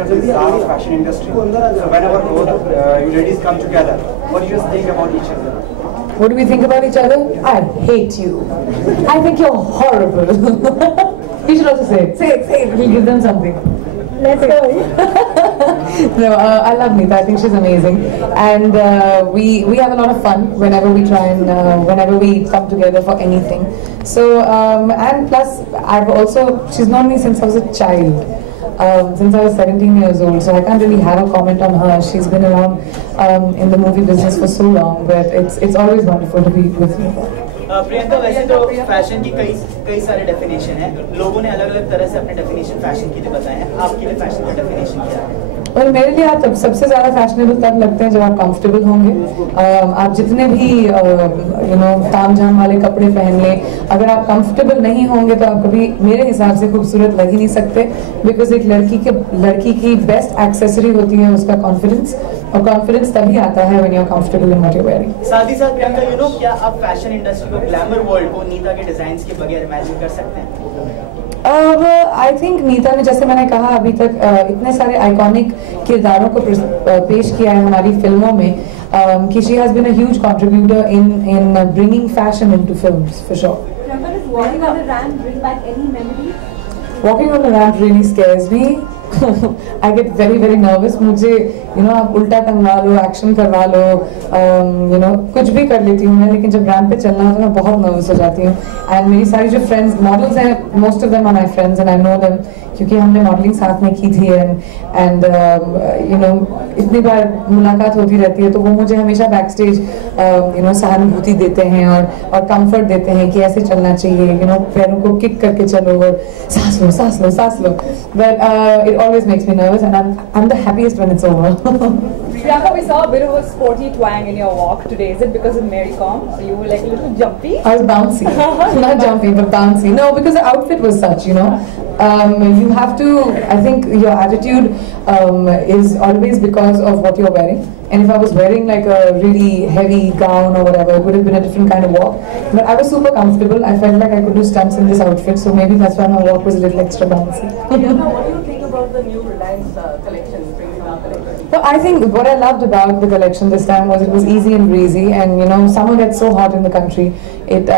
in the fashion industry. So whenever both you ladies come together, what do you think about each other? What do we think about each other? I hate you. I think you're horrible. You should also say it. Say it. We'll give them something. Let's go. No, I love Neeta. I think she's amazing, and we have a lot of fun whenever we try and whenever we come together for anything. So and plus, she's known me since I was a child. Since I was 17 years old, so I can't really have a comment on her. She's been around in the movie business for so long, but it's always wonderful to be with her. Priyanka, वैसे तो fashion की कई सारे definition हैं, लोगों ने अलग अलग तरह से अपने डेफिनेशन फैशन के लिए बताए हैं, आपके लिए फैशन का डेफिनेशन क्या है? और मेरे लिए आप सबसे ज़्यादा फैशनेबल तब लगते हैं जब आप कंफर्टेबल होंगे। आप जितने भी ताम झाम वाले कपड़े पहन लें, अगर आप कंफर्टेबल नहीं होंगे तो आप कभी मेरे हिसाब से खूबसूरत लग ही नहीं सकते। बिकॉज एक लड़की की बेस्ट एक्सेसरी होती है उसका कॉन्फिडेंस, और कॉन्फिडेंस तभी आता है when you are comfortable in what you wearing. साथ ही साथ प्रियंका, क्या आप फैशन इंडस्ट्री को, ग्लैमर वर्ल्ड को नीता के डिजाइन के बगैर इमेजिन कर सकते हैं? आई थिंक नीता ने, जैसे मैंने कहा, अभी तक इतने सारे आइकॉनिक किरदारों को पेश किया है हमारी फिल्मों में कि she has been a huge contributor in bringing fashion into films for sure. Walking on a ramp bring back any memories? Walking on a ramp really scares me. I get very very nervous. मुझे आप उल्टा टंगवा लो, action करवा लो, कुछ भी कर लेती हूँ मैं, लेकिन जब रैंप पे चलना होता है मैं बहुत नर्वस हो जाती हूँ। एंड मेरी सारी जो फ्रेंड्स मॉडल्स हैं, most of them are my friends and I know them, क्योंकि हमने मॉडलिंग साथ में की थी। एंड इतनी बार मुलाकात होती रहती है, तो वो मुझे हमेशा बैक स्टेज सहानुभूति देते हैं और कंफर्ट देते हैं कि ऐसे चलना चाहिए, पैरों को किक करके चलो और सांस लो। But it always makes me nervous, and I'm the happiest when it's over. Priyanka, we saw a bit of a sporty twang in your walk today. Is it because of Mary Kom? You were like a little jumpy? I was bouncy. Not jumpy, but bouncy. No, because the outfit was such, you have to, I think your attitude is always because of what you're wearing. And if I was wearing like a really heavy gown or whatever, it would have been a different kind of walk. But I was super comfortable. I felt like I could do stunts in this outfit, so maybe that's why my walk was a little extra bouncy. What do you think about the new Reliance collection, bringing our collection? Well, I think what I loved about the collection this time was it was easy and breezy, and summer gets so hot in the country. And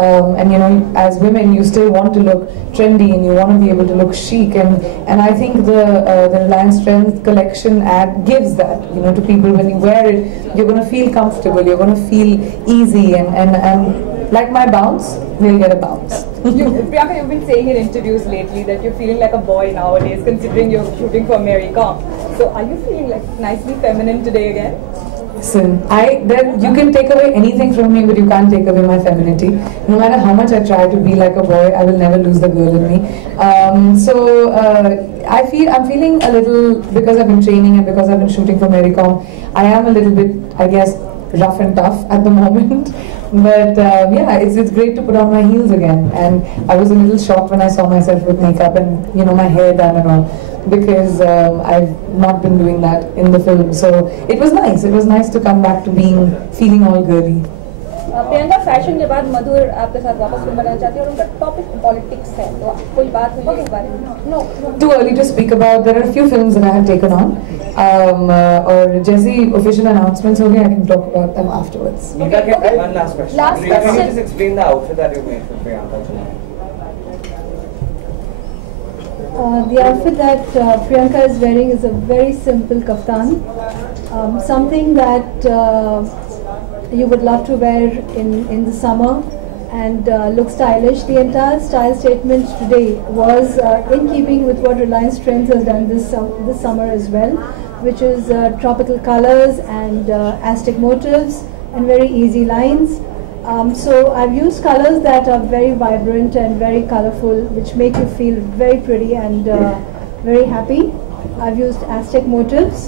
as women, you still want to look trendy and you want to be able to look chic, and I think the Reliance Trends collection ad gives that to people. When you wear it, you're going to feel comfortable, you're going to feel easy, and like my bounce, they'll get a bounce. Priyanka, you've been saying in interviews lately that you're feeling like a boy nowadays, considering you're shooting for Mary Kom. So are you feeling like nicely feminine today again? Listen, you can take away anything from me, but you can't take away my femininity. No matter how much I try to be like a boy, I will never lose the girl in me. I'm feeling a little, because I've been training and because I've been shooting for Mary Kom, I am a little bit, I guess, rough and tough at the moment. But it's great to put on my heels again. And I was a little shocked when I saw myself with makeup and my hair done and all, because I've not been doing that in the film. So it was nice. It was nice to come back to feeling all girly. Priyanka, fashion के बाद मधुर आपके साथ वापस film बनाना चाहती है और उनका topic politics है, तो कोई बात हुई है इस बारे में? No, too early to speak about. There are a few films that I have taken on, और जैसे ही official announcements हो गए, I can talk about them afterwards. Okay. One last question. Can you just explain the outfit that you made for Priyanka tonight? The outfit that Priyanka is wearing is a very simple kaftan, something that you would love to wear in the summer and look stylish. The entire style statement today was in keeping with what Reliance Trends has done this summer as well, which is tropical colors and Aztec motifs and very easy lines. So I've used colors that are very vibrant and very colorful, which make you feel very pretty and very happy. I've used Aztec motifs.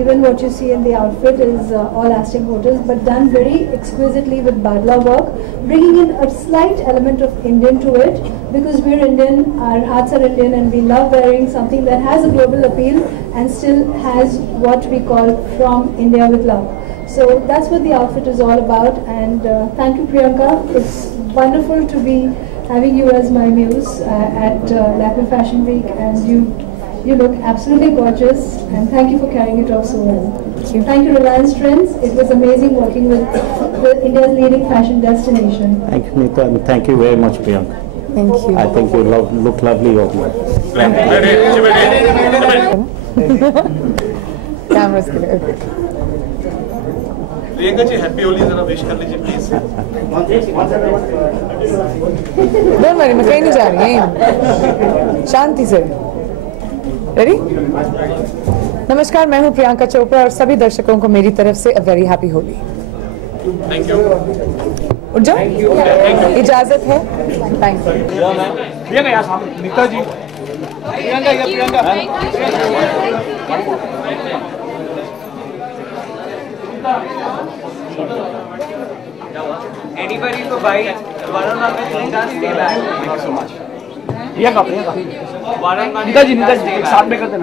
Even what you see in the outfit is all Aztec motifs, but done very exquisitely with Badla work, bringing in a slight element of Indian to it, because we're Indian, our hearts are Indian, and we love wearing something that has a global appeal and still has what we call from India with love. So that's what the outfit is all about, and thank you, Priyanka. It's wonderful to be having you as my muse at Lakme Fashion Week, and You look absolutely gorgeous, and thank you for carrying it off so well. Thank you, Reliance Trends. It was amazing working with India's leading fashion destination. Thank you, Neeta, and thank you very much, Priyanka. Thank you. I think you look lovely over here. Cameras के लिए, okay. Priyanka ji happy Holi जरा wish कर लीजिए please. Don't worry, मैं कहीं नहीं जा रही हूँ, शांति से। Ready? नमस्कार, मैं हूँ प्रियंका चोपड़ा और सभी दर्शकों को मेरी तरफ से a very happy Holi. Thank you. उठ जाओ, इजाजत है। Thank you. प्रियंका यहाँ सामने, नीता जी। प्रियंका या Priyanka. Anybody to buy one-on-one with Neeta, stay back. Thank you so much. Priyanka, Nita जी, साथ में करते हैं।